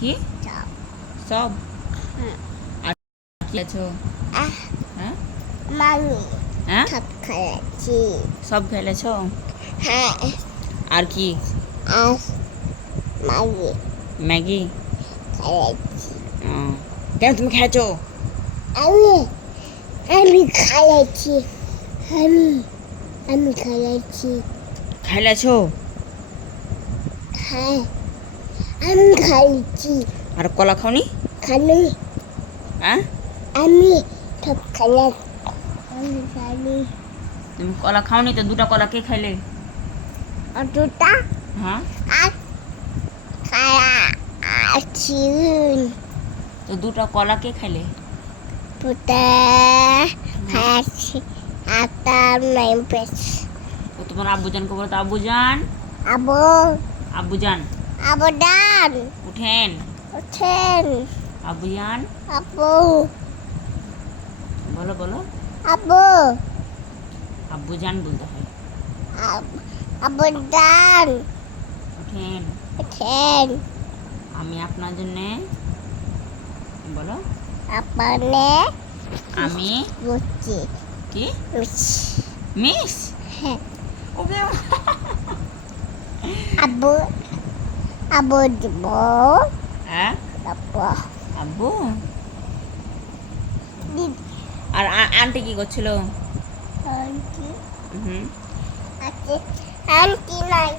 কি সব সব? হুম। আর কি আছো? আহ হ্যাঁ মামি হ্যাঁ সব খাচ্ছি। সব খেলেছো? হ্যাঁ আর কি? আর মামি ম্যাগি? খাচ্ছি। কেন তুমি খেয়েছো? আমি আমি খাচ্ছি। আমি আমি খাচ্ছি। খেলেছো? হ্যাঁ আমি খাচ্ছি। আর কলা খাওনি? খালি হ্যাঁ আমি সব খাচ্ছি। আমি খালি তুমি কলা খাওনি তো দুটো কলা কে খাইলে? অতটা হ্যাঁ আর খাচ্ছি। তো দুটো কলা কে খাইলে? পুতা খাচ্ছি। আপনার নাম পেছ তো তোমার আব্বুজানকে বলো তো, আব্বুজান, আবু আব্বুজান আবদান উঠেন, উঠেন। আব্বুজান আবু বলো বলো, আবু আব্বুজান বলতে হয়। আবদান উঠেন, উঠেন। আমি আপনার জন্যে বলো, আপনে আমি বুঝছি কি মিস হ্যাঁ ওকে আবু আবু দিব হ্যাঁ আবু আব্বু। দিদি আর আন্টি কি করছিল? আন্টি হুম আছে আন্টি নাই